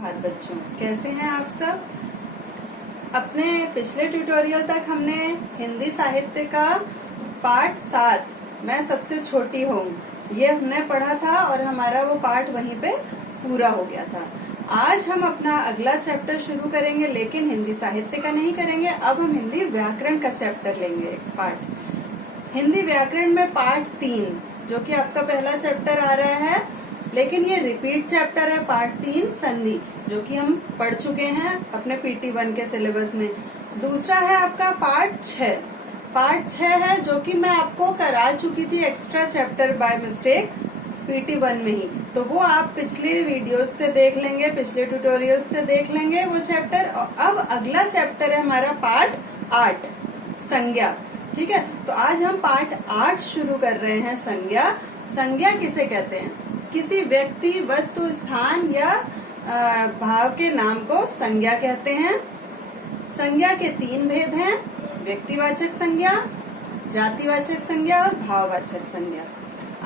सुप्रभात बच्चों, कैसे हैं आप सब। अपने पिछले ट्यूटोरियल तक हमने हिंदी साहित्य का पाठ 7 मैं सबसे छोटी हूँ ये हमने पढ़ा था और हमारा वो पाठ वहीं पे पूरा हो गया था। आज हम अपना अगला चैप्टर शुरू करेंगे, लेकिन हिंदी साहित्य का नहीं करेंगे। अब हम हिंदी व्याकरण का चैप्टर लेंगे पाठ। हिंदी व्याकरण में पाठ 3 जो कि आपका पहला चैप्टर आ रहा है, लेकिन ये रिपीट चैप्टर है। पार्ट 3 संधि जो कि हम पढ़ चुके हैं अपने PT 1 के सिलेबस में। दूसरा है आपका पार्ट 6। पार्ट 6 है जो कि मैं आपको करा चुकी थी extra chapter by mistake PT 1 में ही, तो वो आप पिछले वीडियोस से देख लेंगे, पिछले ट्यूटोरियल्स से देख लेंगे वो चैप्टर। और अब अगला चैप्टर है हमारा पार्ट 8 संज्ञा। ठीक है, तो आज हम पार्ट 8 शुरू कर रहे हैं। संज्ञा। संज्ञा किसे कहते हैं? किसी व्यक्ति, वस्तु, स्थान या भाव के नाम को संज्ञा कहते हैं। संज्ञा के 3 भेद हैं: व्यक्तिवाचक संज्ञा, जातिवाचक संज्ञा और भाववाचक संज्ञा।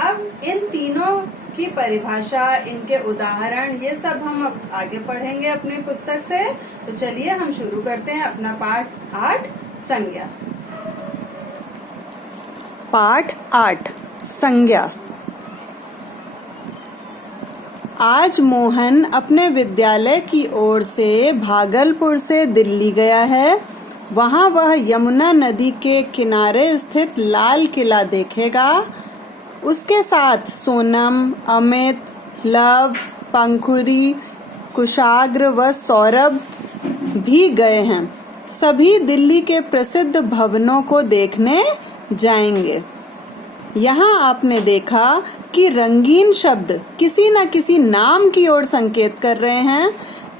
अब इन तीनों की परिभाषा, इनके उदाहरण, ये सब हम अब आगे पढ़ेंगे अपनी पुस्तक से। तो चलिए हम शुरू करते हैं अपना पाठ 8 संज्ञा। पाठ 8 संज्ञा। आज मोहन अपने विद्यालय की ओर से भागलपुर से दिल्ली गया है। वहाँ वह यमुना नदी के किनारे स्थित लाल किला देखेगा। उसके साथ सोनम, अमित, लव, पंखुड़ी, कुशाग्र व सौरभ भी गए हैं। सभी दिल्ली के प्रसिद्ध भवनों को देखने जाएंगे। यहाँ आपने देखा कि रंगीन शब्द किसी न किसी नाम की ओर संकेत कर रहे हैं।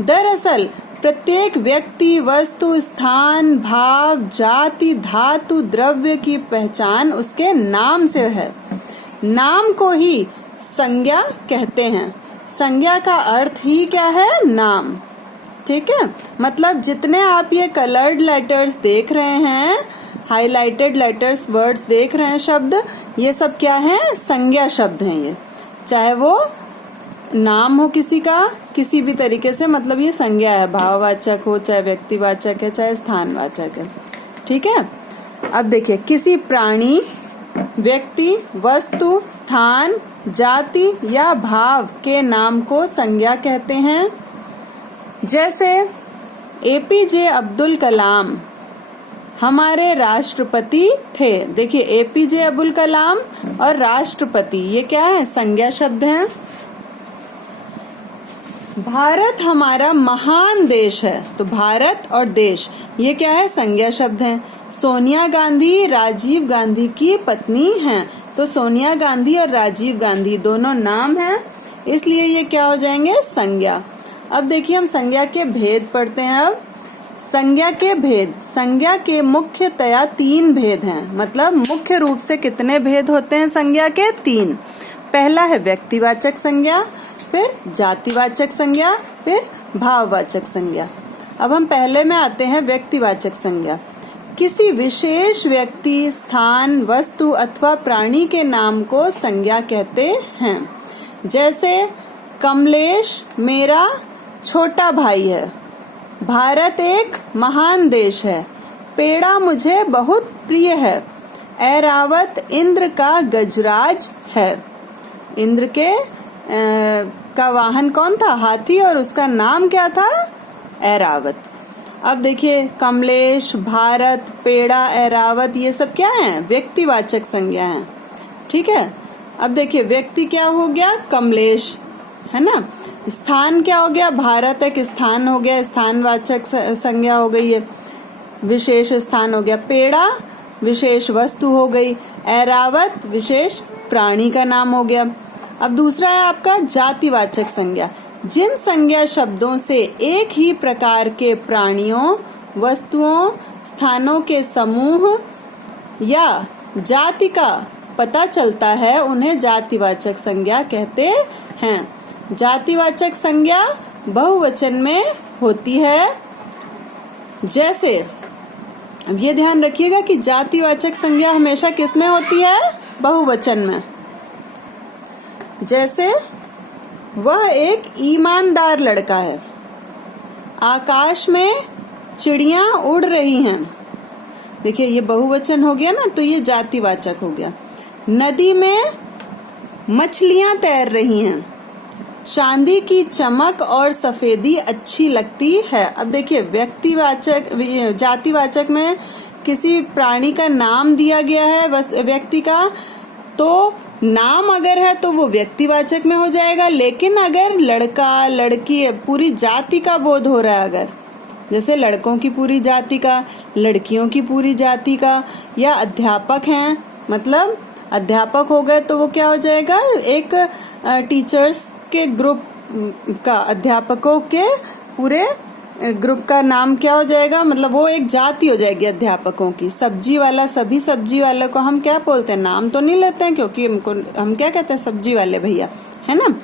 दरअसल प्रत्येक व्यक्ति, वस्तु, स्थान, भाव, जाति, धातु, द्रव्य की पहचान उसके नाम से है। नाम को ही संज्ञा कहते हैं। संज्ञा का अर्थ ही क्या है? नाम। ठीक है, मतलब जितने आप ये कलर्ड लेटर्स देख रहे हैं, हाइलाइटेड लेटर्स, वर्ड्स देख रहे हैं, शब्द, ये सब क्या है? संज्ञा शब्द हैं। ये चाहे वो नाम हो किसी का, किसी भी तरीके से, मतलब ये संज्ञा है। भाववाचक हो, चाहे व्यक्तिवाचक है, चाहे स्थानवाचक है। ठीक है, अब देखिए, किसी प्राणी, व्यक्ति, वस्तु, स्थान, जाति या भाव के नाम को संज्ञा कहते हैं। जैसे APJ अब्दुल कलाम हमारे राष्ट्रपति थे। देखिए, APJ अब्दुल कलाम और राष्ट्रपति, ये क्या है? संज्ञा शब्द हैं। भारत हमारा महान देश है, तो भारत और देश, ये क्या है? संज्ञा शब्द हैं। सोनिया गांधी राजीव गांधी की पत्नी हैं, तो सोनिया गांधी और राजीव गांधी दोनों नाम हैं, इसलिए ये क्या हो जाएंगे? संज्ञा। अब देखिए, हम संज्ञा के भेद पढ़ते हैं। अब संज्ञा के भेद। संज्ञा के मुख्यतया 3 भेद हैं। मतलब मुख्य रूप से कितने भेद होते हैं संज्ञा के? 3। पहला है व्यक्तिवाचक संज्ञा, फिर जातिवाचक संज्ञा, फिर भाववाचक संज्ञा। अब हम पहले में आते हैं व्यक्तिवाचक संज्ञा। किसी विशेष व्यक्ति, स्थान, वस्तु अथवा प्राणी के नाम को संज्ञा कहते हैं। जैसे कमलेश मेरा छोटा भाई है। भारत एक महान देश है। पेड़ा मुझे बहुत प्रिय है। ऐरावत इंद्र का गजराज है। इंद्र के का वाहन कौन था? हाथी, और उसका नाम क्या था? ऐरावत। अब देखिए, कमलेश, भारत, पेड़ा, ऐरावत, ये सब क्या है? व्यक्तिवाचक संज्ञा है। ठीक है, अब देखिए, व्यक्ति क्या हो गया? कमलेश, है ना। स्थान क्या हो गया? भारत एक स्थान हो गया, स्थानवाचक संज्ञा हो गई है, विशेष स्थान हो गया। पेड़ा विशेष वस्तु हो गई। ऐरावत विशेष प्राणी का नाम हो गया। अब दूसरा है आपका जातिवाचक संज्ञा। जिन संज्ञा शब्दों से एक ही प्रकार के प्राणियों, वस्तुओं, स्थानों के समूह या जाति का पता चलता है, उन्हें जातिवाचक संज्ञा कहते हैं। जातिवाचक संज्ञा बहुवचन में होती है। जैसे, अब ये ध्यान रखिएगा कि जातिवाचक संज्ञा हमेशा किस में होती है? बहुवचन में। जैसे, वह एक ईमानदार लड़का है। आकाश में चिड़ियां उड़ रही हैं। देखिए ये बहुवचन हो गया ना, तो ये जातिवाचक हो गया। नदी में मछलियां तैर रही हैं। चांदी की चमक और सफेदी अच्छी लगती है। अब देखिए व्यक्तिवाचक, जातिवाचक में किसी प्राणी का नाम दिया गया है व्यक्ति का, तो नाम अगर है तो वो व्यक्तिवाचक में हो जाएगा। लेकिन अगर लड़का लड़की पूरी जाति का बोध हो रहा है, अगर जैसे लड़कों की पूरी जाति का, लड़कियों की पूरी जाति का, या अध्यापक हैं मतलब अध्यापक हो गए तो वो क्या हो जाएगा, एक टीचर्स के ग्रुप का, अध्यापकों के पूरे ग्रुप का नाम क्या हो जाएगा, मतलब वो एक जाति हो जाएगी अध्यापकों की। सब्जी वाला, सभी सब्जी वाले को हम क्या बोलते हैं, नाम तो नहीं लेते हैं क्योंकि हम क्या कहते हैं, सब्जी वाले भैया, है ना।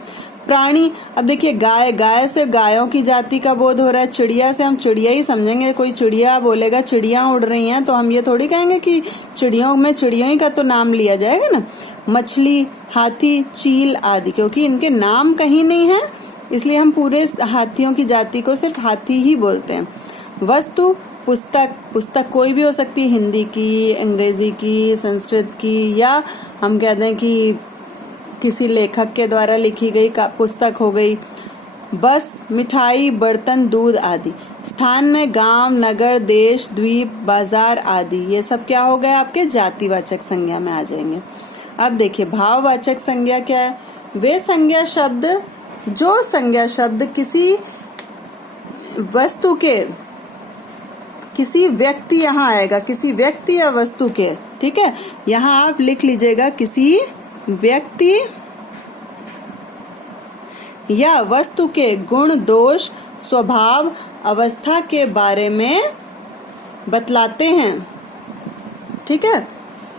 प्राणी, अब देखिए गाय, गाय से गायों की जाति का बोध हो रहा है। चिड़िया से हम चिड़िया ही समझेंगे। कोई चिड़िया बोलेगा चिड़िया उड़ रही हैं तो हम ये थोड़ी कहेंगे कि चिड़ियों में चिड़ियों ही का तो नाम लिया जाएगा ना। मछली, हाथी, चील आदि, क्योंकि इनके नाम कहीं नहीं है इसलिए हम पूरे हाथियों की जाति को सिर्फ हाथी ही बोलते हैं। वस्तु, पुस्तक, पुस्तक कोई भी हो सकती है, हिंदी की, अंग्रेजी की, संस्कृत की, या हम कहते हैं कि किसी लेखक के द्वारा लिखी गई पुस्तक हो गई। बस, मिठाई, बर्तन, दूध आदि। स्थान में गांव, नगर, देश, द्वीप, बाजार आदि, ये सब क्या हो गए आपके जातिवाचक संज्ञा में आ जाएंगे। अब देखिए भाववाचक संज्ञा क्या है। वे संज्ञा शब्द, जो संज्ञा शब्द किसी वस्तु के, किसी व्यक्ति, यहाँ आएगा किसी व्यक्ति या वस्तु के, ठीक है, यहाँ आप लिख लीजिएगा किसी व्यक्ति या वस्तु के गुण, दोष, स्वभाव, अवस्था के बारे में बतलाते हैं। ठीक है,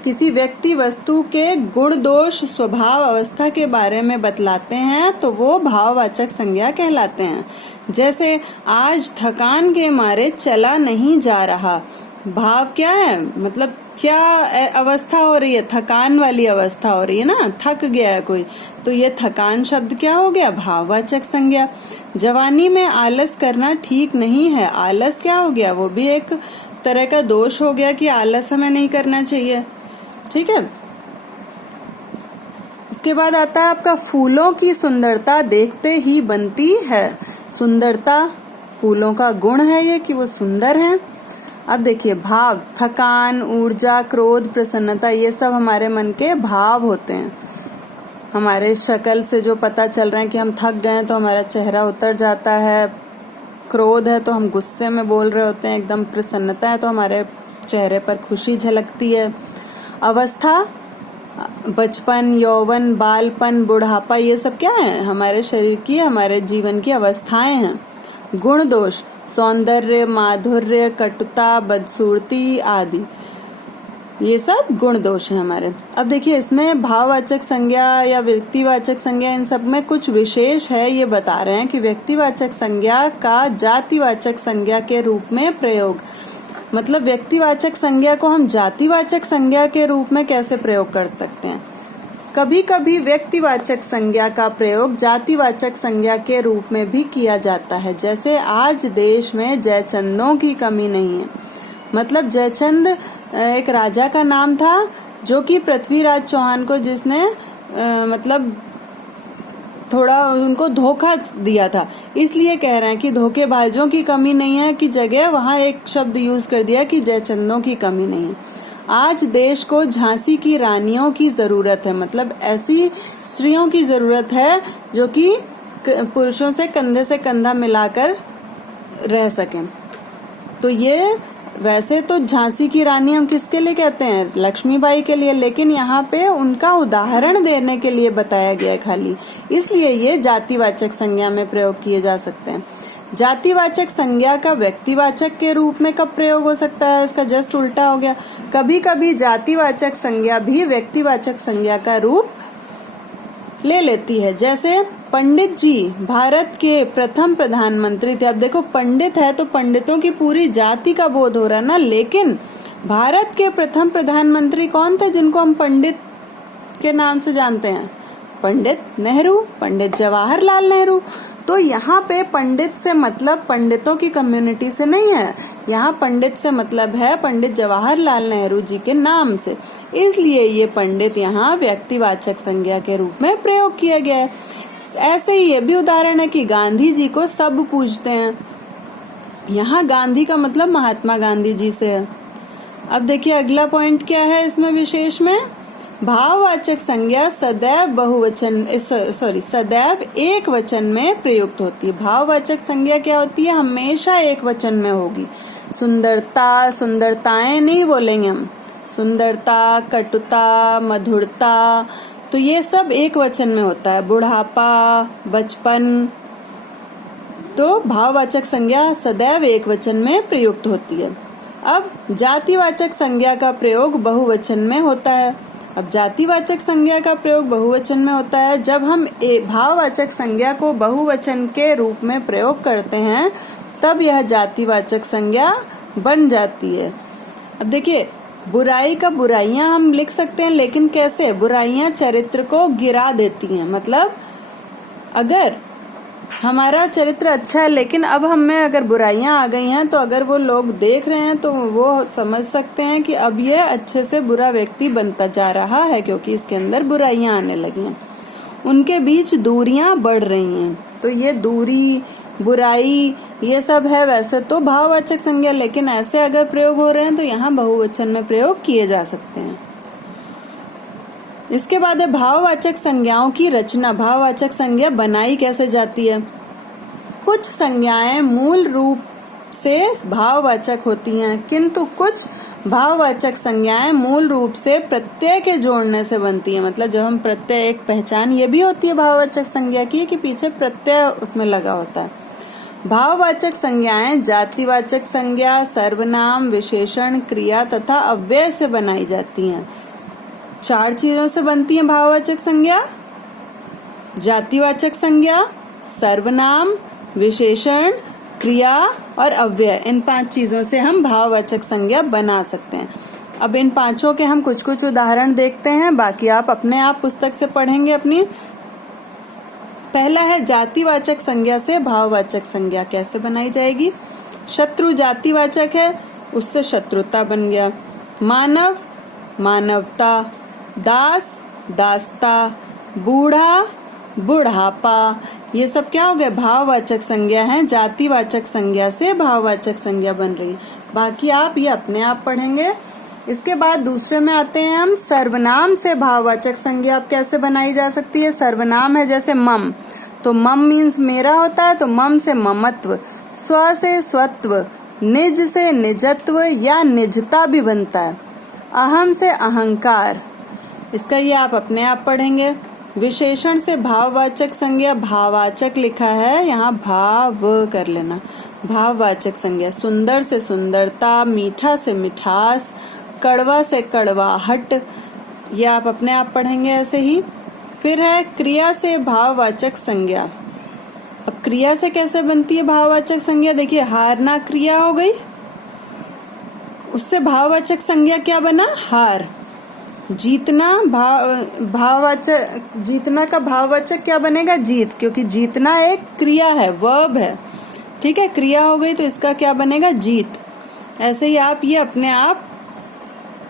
किसी व्यक्ति वस्तु के गुण, दोष, स्वभाव, अवस्था के बारे में बतलाते हैं तो वो भाववाचक संज्ञा कहलाते हैं। जैसे आज थकान के मारे चला नहीं जा रहा। भाव क्या है, मतलब क्या अवस्था हो रही है, थकान वाली अवस्था हो रही है ना, थक गया है कोई, तो ये थकान शब्द क्या हो गया, भाववाचक संज्ञा। जवानी में आलस करना ठीक नहीं है। आलस क्या हो गया, वो भी एक तरह का दोष हो गया कि आलस हमें नहीं करना चाहिए। ठीक है, इसके बाद आता है आपका फूलों की सुंदरता देखते ही बनती है। सुंदरता फूलों का गुण है ये कि वो सुंदर हैं। अब देखिए भाव, थकान, ऊर्जा, क्रोध, प्रसन्नता, ये सब हमारे मन के भाव होते हैं। हमारे शक्ल से जो पता चल रहा है कि हम थक गए हैं तो हमारा चेहरा उतर जाता है। क्रोध है तो हम गुस्से में बोल रहे होते हैं एकदम। प्रसन्नता है तो हमारे चेहरे पर खुशी झलकती है। अवस्था, बचपन, यौवन, बालपन, बुढ़ापा, ये सब क्या है, हमारे शरीर की, हमारे जीवन की अवस्थाएं हैं। गुण, दोष, सौंदर्य, माधुर्य, कटुता, बदसूरती आदि, ये सब गुण दोष है हमारे। अब देखिए इसमें भाववाचक संज्ञा या व्यक्तिवाचक संज्ञा, इन सब में कुछ विशेष है। ये बता रहे हैं कि व्यक्तिवाचक संज्ञा का जातिवाचक संज्ञा के रूप में प्रयोग, मतलब व्यक्तिवाचक संज्ञा को हम जातिवाचक संज्ञा के रूप में कैसे प्रयोग कर सकते हैं। कभी कभी व्यक्तिवाचक संज्ञा का प्रयोग जातिवाचक संज्ञा के रूप में भी किया जाता है। जैसे आज देश में जयचंदों की कमी नहीं है। मतलब जयचंद एक राजा का नाम था जो कि पृथ्वीराज चौहान को, जिसने मतलब थोड़ा उनको धोखा दिया था, इसलिए कह रहे हैं कि धोखेबाजों की कमी नहीं है की जगह वहाँ एक शब्द यूज कर दिया कि जयचंदों की कमी नहीं है। आज देश को झांसी की रानियों की जरूरत है। मतलब ऐसी स्त्रियों की जरूरत है जो कि पुरुषों से कंधा मिलाकर रह सकें। तो ये वैसे तो झांसी की रानी हम किसके लिए कहते हैं, लक्ष्मीबाई के लिए, लेकिन यहाँ पे उनका उदाहरण देने के लिए बताया गया है खाली, इसलिए ये जातिवाचक संज्ञा में प्रयोग किए जा सकते हैं। जातिवाचक संज्ञा का व्यक्तिवाचक के रूप में कब प्रयोग हो सकता है, इसका जस्ट उल्टा हो गया। कभी कभी जातिवाचक संज्ञा भी व्यक्तिवाचक संज्ञा का रूप ले लेती है। जैसे पंडित जी भारत के प्रथम प्रधानमंत्री थे। अब देखो पंडित है तो पंडितों की पूरी जाति का बोध हो रहा है ना, लेकिन भारत के प्रथम प्रधानमंत्री कौन थे जिनको हम पंडित के नाम से जानते हैं, पंडित नेहरू, पंडित जवाहरलाल नेहरू। तो यहाँ पे पंडित से मतलब पंडितों की कम्युनिटी से नहीं है, यहाँ पंडित से मतलब है पंडित जवाहरलाल नेहरू जी के नाम से, इसलिए ये पंडित यहाँ व्यक्तिवाचक संज्ञा के रूप में प्रयोग किया गया है। ऐसे ही ये भी उदाहरण है कि गांधी जी को सब पूजते हैं, यहाँ गांधी का मतलब महात्मा गांधी जी से है। अब देखिए अगला पॉइंट क्या है इसमें विशेष में, भाववाचक संज्ञा सदैव एक वचन में प्रयुक्त होती है। भाववाचक संज्ञा क्या होती है, हमेशा एक वचन में होगी। सुंदरता, सुंदरताएं नहीं बोलेंगे हम, सुंदरता, कटुता, मधुरता, तो ये सब एक वचन में होता है। बुढ़ापा, बचपन, तो भाववाचक संज्ञा सदैव एक वचन में प्रयुक्त होती है। अब जातिवाचक संज्ञा का प्रयोग बहुवचन में होता है। अब जातिवाचक संज्ञा का प्रयोग बहुवचन में होता है जब हम भाववाचक संज्ञा को बहुवचन के रूप में प्रयोग करते हैं, तब यह जातिवाचक संज्ञा बन जाती है। अब देखिए बुराई का बुराइयां हम लिख सकते हैं, लेकिन कैसे? बुराइयां चरित्र को गिरा देती हैं। मतलब अगर हमारा चरित्र अच्छा है लेकिन अब हमें अगर बुराइयां आ गई हैं, तो अगर वो लोग देख रहे हैं तो वो समझ सकते हैं कि अब ये अच्छे से बुरा व्यक्ति बनता जा रहा है, क्योंकि इसके अंदर बुराइयां आने लगी हैं। उनके बीच दूरियां बढ़ रही हैं, तो ये दूरी, बुराई, ये सब है वैसे तो भाववाचक संज्ञा, लेकिन ऐसे अगर प्रयोग हो रहे हैं तो यहाँ बहुवचन में प्रयोग किए जा सकते हैं। इसके बाद है भाववाचक संज्ञाओं की रचना। भाववाचक संज्ञा बनाई कैसे जाती है? कुछ संज्ञाएं मूल रूप से भाववाचक होती हैं, किंतु कुछ भाववाचक संज्ञाएं मूल रूप से प्रत्यय के जोड़ने से बनती है। मतलब जब हम प्रत्यय, एक पहचान ये भी होती है भाववाचक संज्ञा की कि पीछे प्रत्यय उसमें लगा होता है। भाववाचक संज्ञाएं जातिवाचक संज्ञा, सर्वनाम, विशेषण, क्रिया तथा अव्यय से बनाई जाती हैं। 4 चीजों से बनती है भाववाचक संज्ञा: जातिवाचक संज्ञा, सर्वनाम, विशेषण, क्रिया और अव्यय। इन 5 चीजों से हम भाववाचक संज्ञा बना सकते हैं। अब इन 5 के हम कुछ कुछ उदाहरण देखते हैं, बाकी आप अपने आप पुस्तक से पढ़ेंगे अपनी। पहला है जातिवाचक संज्ञा से भाववाचक संज्ञा कैसे बनाई जाएगी। शत्रु जातिवाचक है, उससे शत्रुता बन गया। मानव, मानवता। दास, दासता। बूढ़ा, बुढ़ापा। ये सब क्या हो गए? भाववाचक संज्ञा है, जातिवाचक संज्ञा से भाववाचक संज्ञा बन रही है। बाकी आप ये अपने आप पढ़ेंगे। इसके बाद दूसरे में आते हैं हम, सर्वनाम से भाववाचक संज्ञा अब कैसे बनाई जा सकती है। सर्वनाम है जैसे मम, तो मम मीन्स मेरा होता है, तो मम से ममत्व, स्व से स्वत्व, निज से निजत्व या निजता भी बनता है। अहम से अहंकार, इसका ये आप अपने आप पढ़ेंगे। विशेषण से भाववाचक संज्ञा, भाववाचक लिखा है यहाँ भाव कर लेना, भाववाचक संज्ञा। सुंदर से सुंदरता, मीठा से मिठास, कड़वा से कड़वाहट, ये आप अपने आप पढ़ेंगे ऐसे ही। फिर है क्रिया से भाववाचक संज्ञा। अब क्रिया से कैसे बनती है भाववाचक संज्ञा? देखिए हारना क्रिया हो गई, उससे भाववाचक संज्ञा क्या बना? हार। जीतना, भाववाचक, जीतना का भाववाचक क्या बनेगा? जीत, क्योंकि जीतना एक क्रिया है, वर्ब है, ठीक है, क्रिया हो गई तो इसका क्या बनेगा? जीत। ऐसे ही आप ये अपने आप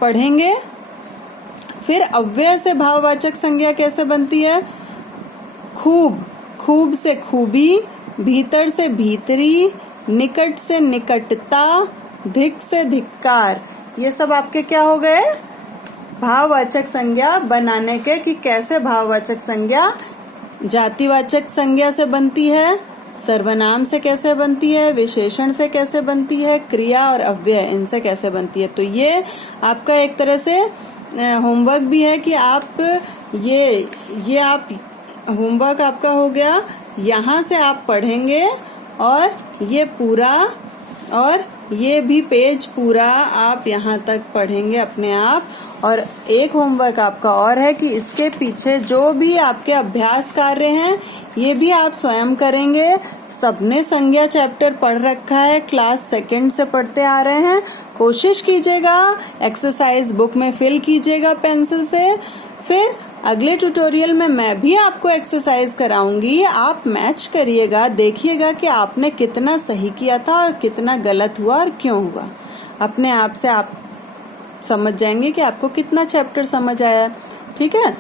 पढ़ेंगे। फिर अव्यय से भाववाचक संज्ञा कैसे बनती है? खूब, खूब से खूबी, भीतर से भीतरी, निकट से निकटता, धिक से धिक्कार। ये सब आपके क्या हो गए? भाववाचक संज्ञा बनाने के, कि कैसे भाववाचक संज्ञा जातिवाचक संज्ञा से बनती है, सर्वनाम से कैसे बनती है, विशेषण से कैसे बनती है, क्रिया और अव्यय इनसे कैसे बनती है। तो ये आपका एक तरह से होमवर्क भी है कि आप ये आप होमवर्क आपका हो गया। यहाँ से आप पढ़ेंगे और ये पूरा, और ये भी पेज पूरा आप यहाँ तक पढ़ेंगे अपने आप। और एक होमवर्क आपका और है कि इसके पीछे जो भी आपके अभ्यास कार्य हैं ये भी आप स्वयं करेंगे। सबने संज्ञा चैप्टर पढ़ रखा है, क्लास 2nd से पढ़ते आ रहे हैं। कोशिश कीजिएगा, एक्सरसाइज बुक में फिल कीजिएगा पेंसिल से। फिर अगले ट्यूटोरियल में मैं भी आपको एक्सरसाइज कराऊंगी। आप मैच करिएगा, देखिएगा कि आपने कितना सही किया था और कितना गलत हुआ और क्यों हुआ। अपने आप से आप समझ जाएंगे कि आपको कितना चैप्टर समझ आया। ठीक है,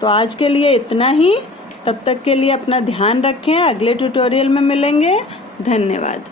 तो आज के लिए इतना ही। तब तक के लिए अपना ध्यान रखें, अगले ट्यूटोरियल में मिलेंगे। धन्यवाद।